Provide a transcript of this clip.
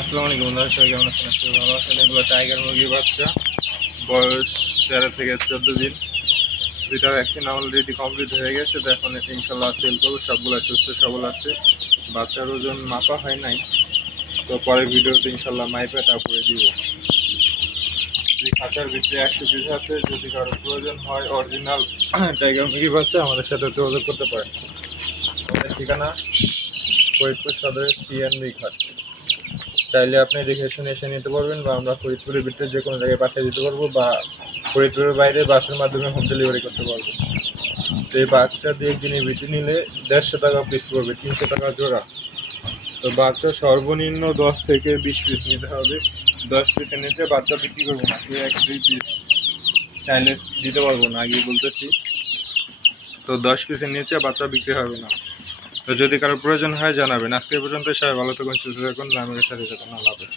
আসসালামু আলাইকুম বন্ধুরা, সবাই কেমন আছেন? আশা করি ভালো আছেন। এগুলো টাইগার মুরগির বাচ্চা, বয়স 13 থেকে 14 দিন। দুইটা ভ্যাকসিন অলরেডি কমপ্লিট হয়ে গেছে। তো এখন এটা ইনশাল্লাহ সেল করবো। সবগুলো সুস্থ সবল আছে। বাচ্চার ওজন মাপা হয় নাই, তো পরের ভিডিওতে ইনশাল্লাহ মাইপে তারপরে দিব। এই খাঁচার ভিতরে 100 পিস আছে। যদি কারো প্রয়োজন হয় অরিজিনাল টাইগার মুরগির বাচ্চা, আমাদের সাথে যোগাযোগ করতে পারেন। আমাদের ঠিকানা ফরিদপুর সদরের সিএনবি ঘাট। চাইলে আপনি দেখে শুনে এসে নিতে পারবেন, বা আমরা ফরিদপুরের ভিতরে যে কোনো জায়গায় পাঠিয়ে দিতে পারবো, বা ফরিদপুরের বাইরে বাসের মাধ্যমে হোম ডেলিভারি করতে পারবো। তো এই বাচ্চা দিয়ে একদিনের ভিতরে নিলে 150 টাকা পিস পড়বে, 300 টাকা জোড়া। তো বাচ্চা সর্বনিম্ন 10 থেকে 20 পিস নিতে হবে। 10 পিসের নিচে বাচ্চা বিক্রি করবো না। কেউ 1-2 পিস চাইলে দিতে পারবো না, আগে বলতেছি। তো 10 পিসের নিচে বাচ্চা বিক্রি হবে না। তো যদি কারো প্রয়োজন হয় জানাবেন। আজকে পর্যন্ত সবাই ভালো থাকুন, সুস্থ থাকুন, আমাদের সাথে থাকুন। আল্লাহ হাফেজ।